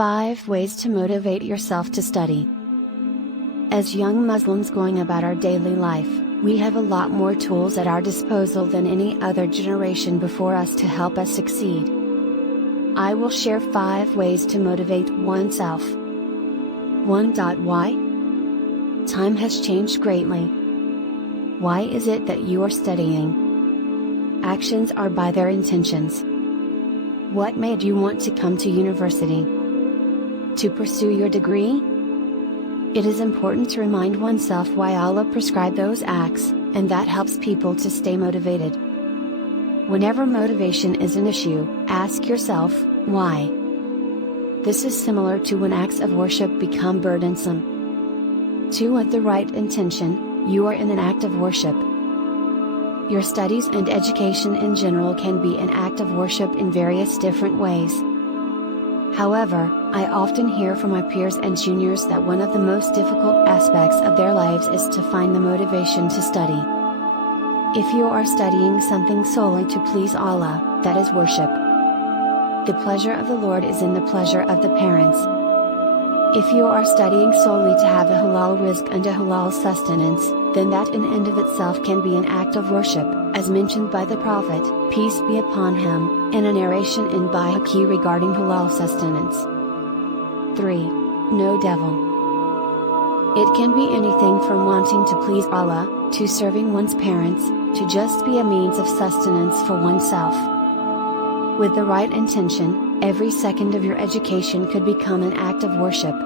5 Ways to Motivate Yourself to Study. As young Muslims going about our daily life, we have a lot more tools at our disposal than any other generation before us to help us succeed. I will share 5 ways to motivate oneself. 1. Why? Time has changed greatly. Why is it that you are studying? Actions are by their intentions. What made you want to come to university? To pursue your degree? It is important to remind oneself why Allah prescribed those acts, and that helps people to stay motivated. Whenever motivation is an issue, ask yourself, why? This is similar to when acts of worship become burdensome. 2. With the right intention, you are in an act of worship. Your studies and education in general can be an act of worship in various different ways. However, I often hear from my peers and juniors that one of the most difficult aspects of their lives is to find the motivation to study. If you are studying something solely to please Allah, that is worship. The pleasure of the Lord is in the pleasure of the parents. If you are studying solely to have a halal rizq and a halal sustenance, then that in and of itself can be an act of worship, as mentioned by the Prophet, peace be upon him, in a narration in Bayhaqi regarding halal sustenance. 3. No devil. It can be anything from wanting to please Allah, to serving one's parents, to just be a means of sustenance for oneself. With the right intention, every second of your education could become an act of worship.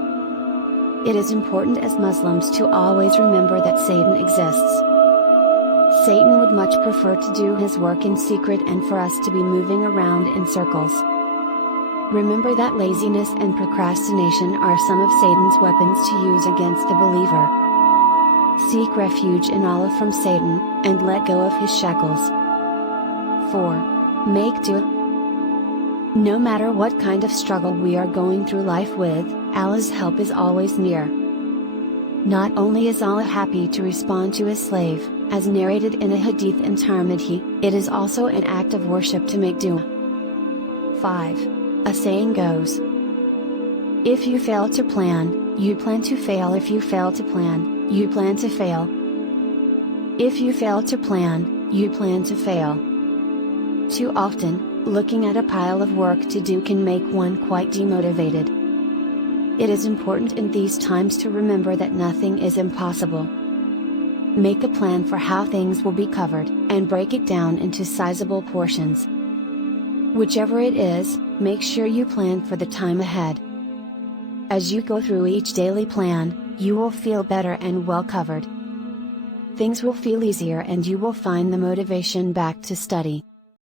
It is important as Muslims to always remember that Satan exists. Satan would much prefer to do his work in secret and for us to be moving around in circles. Remember that laziness and procrastination are some of Satan's weapons to use against the believer. Seek refuge in Allah from Satan, and let go of his shackles. 4. Make dua. No matter what kind of struggle we are going through life with, Allah's help is always near. Not only is Allah happy to respond to his slave, as narrated in a hadith in Tirmidhi, it is also an act of worship to make dua. 5. A saying goes, if you fail to plan, you plan to fail. If you fail to plan, you plan to fail. If you fail to plan, you plan to fail. Too often, looking at a pile of work to do can make one quite demotivated. It is important in these times to remember that nothing is impossible. Make a plan for how things will be covered, and break it down into sizable portions. Whichever it is, make sure you plan for the time ahead. As you go through each daily plan, you will feel better and well covered. Things will feel easier and you will find the motivation back to study.